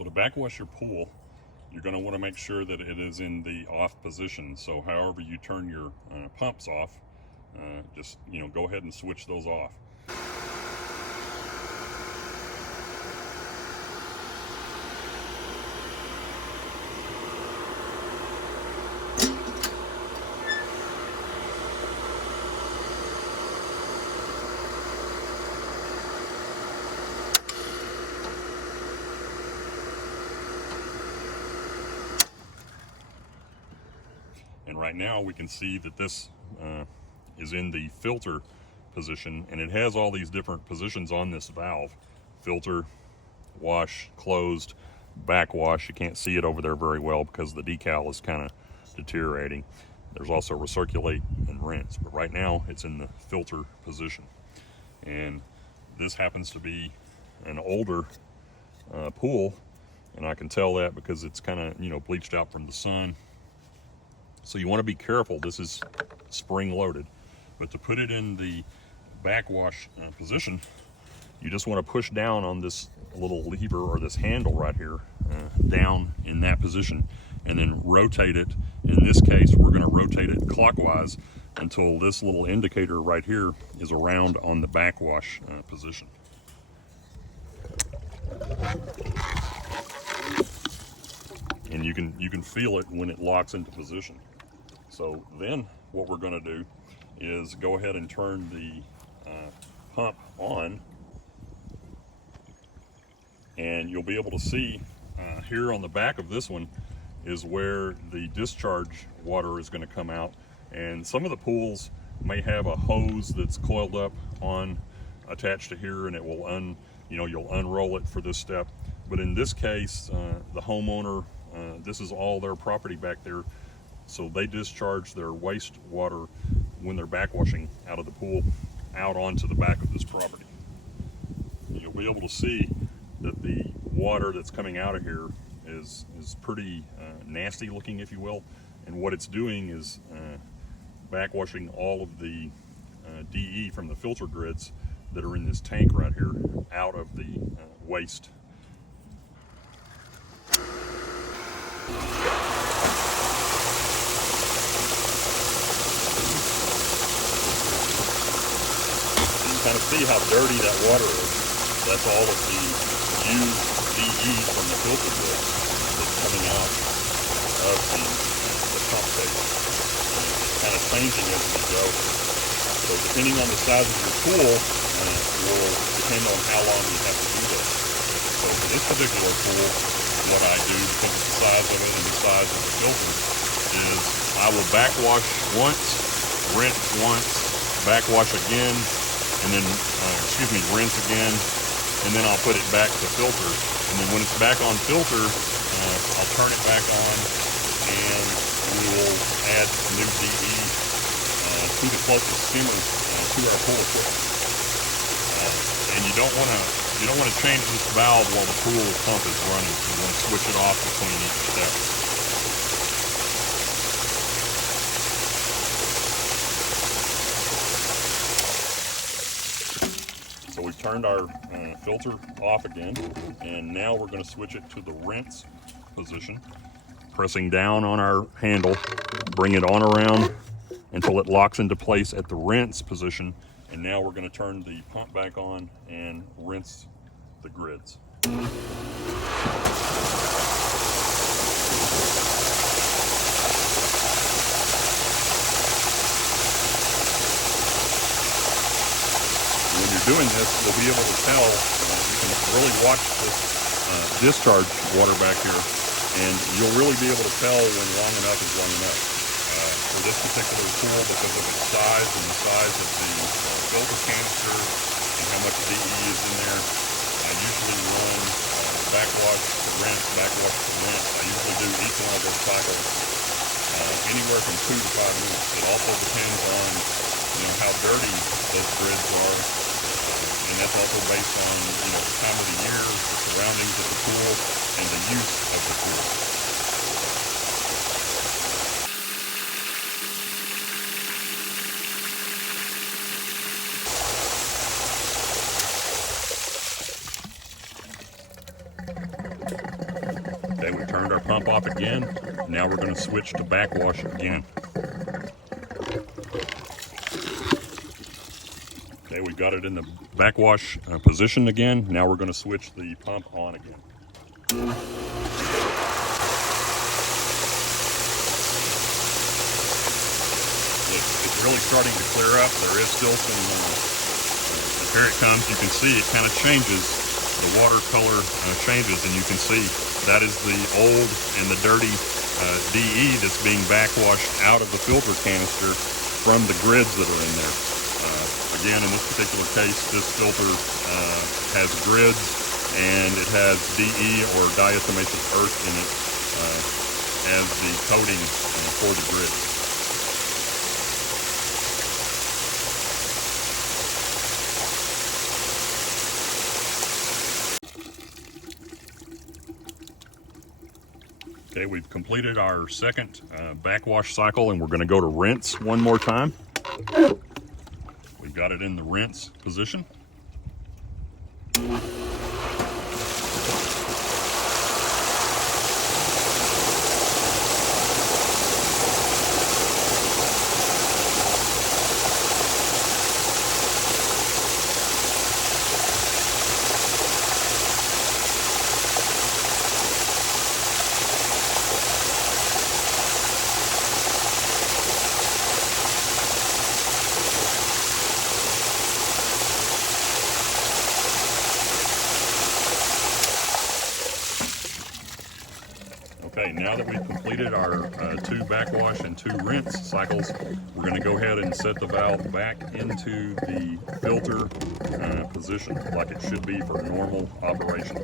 So to backwash your pool, you're going to want to make sure that it is in the off position. So however you turn your pumps off, just go ahead and switch those off. And right now we can see that this is in the filter position, and it has all these different positions on this valve. Filter, wash, closed, backwash. You can't see it over there very well because the decal is kind of deteriorating. There's also recirculate and rinse, but right now it's in the filter position. And this happens to be an older pool, and I can tell that because it's kind of bleached out from the sun. So you want to be careful. This is spring loaded, but to put it in the backwash position, you just want to push down on this little lever or this handle right here, down in that position, and then rotate it. In this case, we're going to rotate it clockwise until this little indicator right here is around on the backwash position. And you can feel it when it locks into position. So then what we're going to do is go ahead and turn the pump on, and you'll be able to see here on the back of this one is where the discharge water is going to come out. And some of the pools may have a hose that's coiled up on attached to here, and it will you'll unroll it for this step. But in this case, the homeowner, this is all their property back there, so they discharge their wastewater when they're backwashing out of the pool out onto the back of this property. And you'll be able to see that the water that's coming out of here is pretty nasty looking, if you will. And what it's doing is backwashing all of the DE from the filter grids that are in this tank right here out of the waste. Kind of see how dirty that water is. That's all of the used DE from the filter grids that's coming out of the pump station. It's kind of changing as we go. So depending on the size of your pool will depend on how long you have to do this. So for this particular pool, what I do, because of the size of it and the size of the filter, is I will backwash once, rinse once, backwash again, and then, rinse again, and then I'll put it back to filter. And then when it's back on filter, I'll turn it back on, and we will add new DE to the closest skimmer to our pool equipment. And you don't want to change this valve while the pool pump is running. You want to switch it off between each step. So we've turned our filter off again, and now we're going to switch it to the rinse position. Pressing down on our handle, bring it on around until it locks into place at the rinse position, and now we're going to turn the pump back on and rinse the grids. Doing this, you'll be able to tell, you can really watch this discharge water back here, and you'll really be able to tell when long enough is long enough. For this particular pool, because of its size and the size of the filter canister and how much DE is in there, I usually run backwash to rinse, backwash to rinse. I usually do each one of those cycles anywhere from 2 to 5 minutes. It also depends on how dirty those grids are. And that's also based on, the time of the year, the surroundings of the pool, and the use of the pool. pump off again. Now we're going to switch to backwash again. Okay, we got it in the backwash position again. Now we're going to switch the pump on again. It's really starting to clear up. There is still some, here it comes. You can see it kind of changes. The water color changes, and you can see that is the old and the dirty DE that's being backwashed out of the filter canister from the grids that are in there. Again, in this particular case, this filter has grids, and it has DE or diatomaceous earth in it as the coating for the grids. Okay, we've completed our second backwash cycle, and we're going to go to rinse one more time. We've got it in the rinse position. Okay, now that we've completed our 2 backwash and 2 rinse cycles, we're going to go ahead and set the valve back into the filter position like it should be for normal operation.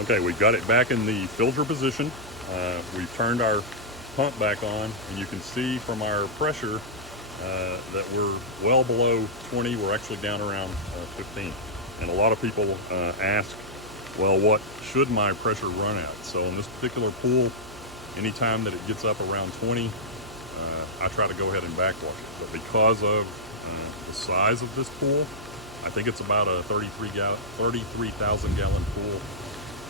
Okay, we've got it back in the filter position. We've turned our pump back on, and you can see from our pressure that we're well below 20. We're actually down around 15. And a lot of people ask, well, what should my pressure run at? So in this particular pool, anytime that it gets up around 20, I try to go ahead and backwash it. But because of the size of this pool, I think it's about a 33,000 gallon pool.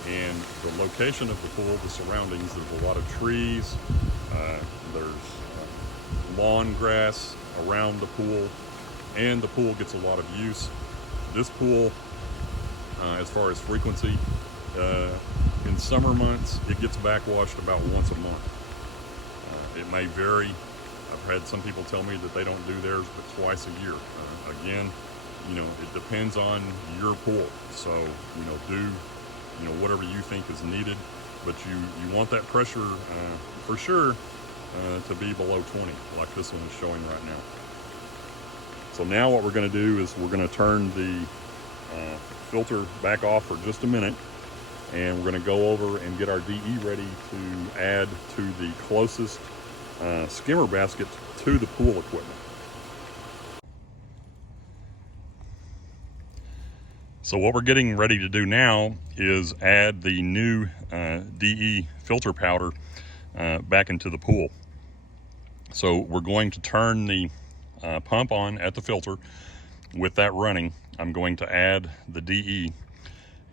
And the location of the pool, the surroundings, there's a lot of trees, there's lawn grass around the pool, and the pool gets a lot of use. This pool, as far as frequency, in summer months, it gets backwashed about once a month. It may vary. I've had some people tell me that they don't do theirs but twice a year. Again, you know, it depends on your pool. So, you know, do whatever you think is needed, but you want that pressure for sure to be below 20, like this one is showing right now. So now what we're going to do is we're going to turn the filter back off for just a minute, and we're going to go over and get our DE ready to add to the closest skimmer basket to the pool equipment. So what we're getting ready to do now is add the new DE filter powder back into the pool. So we're going to turn the pump on at the filter. With that running, I'm going to add the DE.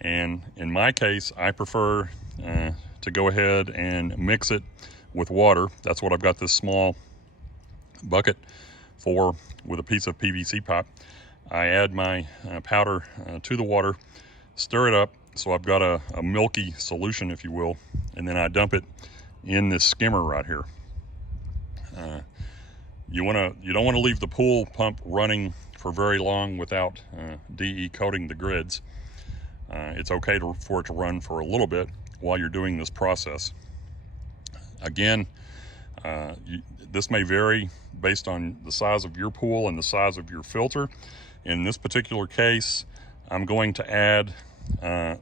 And in my case, I prefer to go ahead and mix it with water. That's what I've got this small bucket for, with a piece of PVC pipe. I add my powder to the water, stir it up so I've got a milky solution, if you will, and then I dump it in this skimmer right here. You don't want to leave the pool pump running for very long without DE coating the grids. It's okay for it to run for a little bit while you're doing this process. Again, this may vary based on the size of your pool and the size of your filter. In this particular case, I'm going to add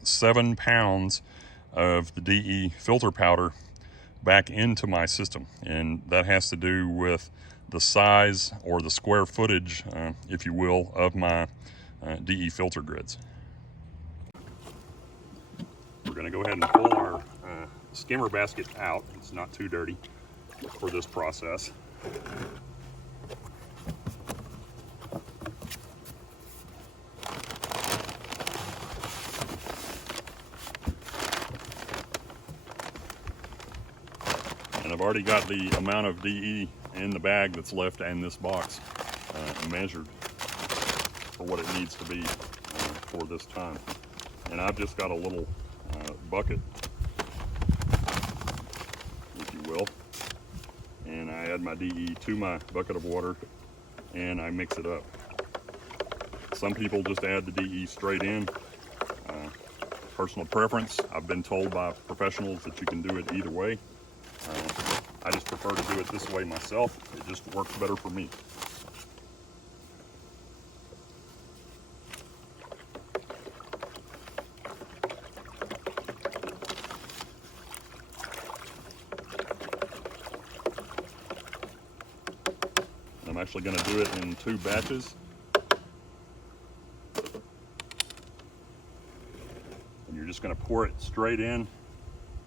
7 pounds of the DE filter powder back into my system, and that has to do with the size or the square footage, if you will, of my DE filter grids. We're going to go ahead and pull our skimmer basket out. It's not too dirty for this process. And I've already got the amount of DE in the bag that's left and this box measured for what it needs to be for this time. And I've just got a little bucket, if you will, and I add my DE to my bucket of water and I mix it up. Some people just add the DE straight in. Personal preference. I've been told by professionals that you can do it either way. I just prefer to do it this way myself. It just works better for me. I'm actually going to do it in 2 batches. And you're just going to pour it straight in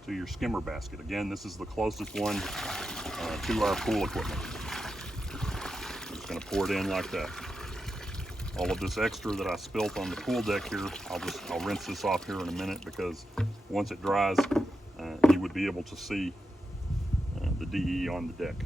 to your skimmer basket. Again, this is the closest one to our pool equipment. I'm just going to pour it in like that. All of this extra that I spilt on the pool deck here, I'll rinse this off here in a minute, because once it dries, you would be able to see the DE on the deck.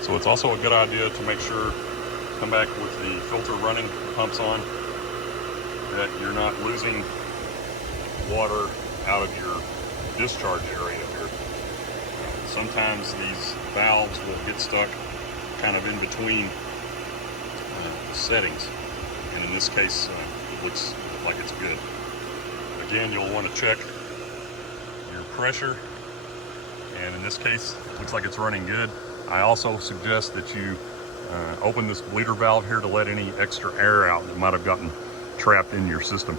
So it's also a good idea to make sure, come back with the filter running, pumps on, that you're not losing water out of your discharge area here. Sometimes these valves will get stuck kind of in between settings, and in this case it looks like it's good. Again, you'll want to check your pressure, and in this case it looks like it's running good. I also suggest that you open this bleeder valve here to let any extra air out that might have gotten trapped in your system.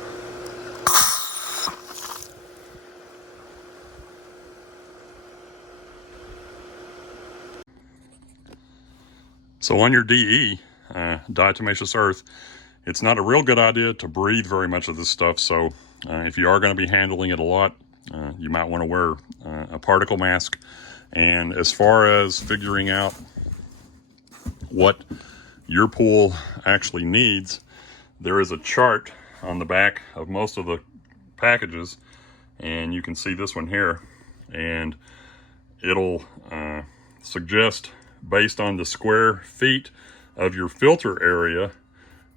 So on your DE, diatomaceous earth, it's not a real good idea to breathe very much of this stuff. So if you are going to be handling it a lot, you might want to wear a particle mask. And as far as figuring out what your pool actually needs, there is a chart on the back of most of the packages, and you can see this one here, and it'll suggest, based on the square feet of your filter area,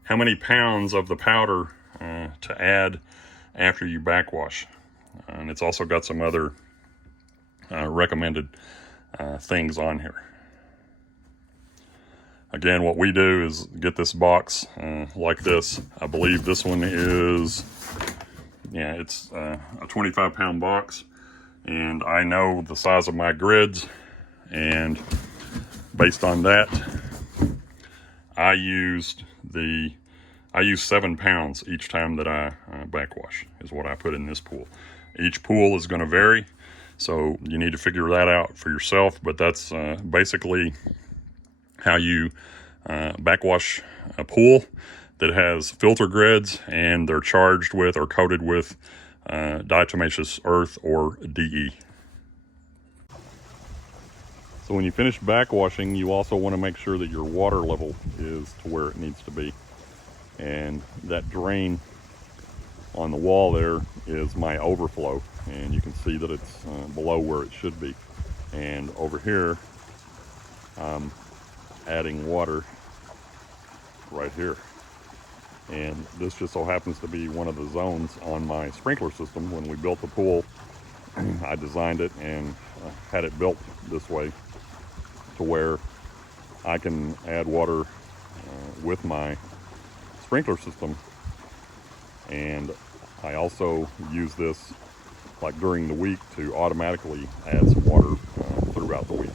how many pounds of the powder to add after you backwash. And it's also got some other recommended things on here. Again, what we do is get this box like this. I believe this one is, yeah, it's a 25-pound box, and I know the size of my grids, and based on that, I use 7 pounds each time that I backwash, is what I put in this pool. Each pool is going to vary, so you need to figure that out for yourself, but that's basically how you backwash a pool that has filter grids and they're charged with or coated with diatomaceous earth or DE. So when you finish backwashing, you also want to make sure that your water level is to where it needs to be. And that drain on the wall there is my overflow, and you can see that it's below where it should be. And over here, I'm adding water right here. And this just so happens to be one of the zones on my sprinkler system. When we built the pool, I designed it and had it built this way to where I can add water with my sprinkler system. And I also use this like during the week to automatically add some water throughout the week.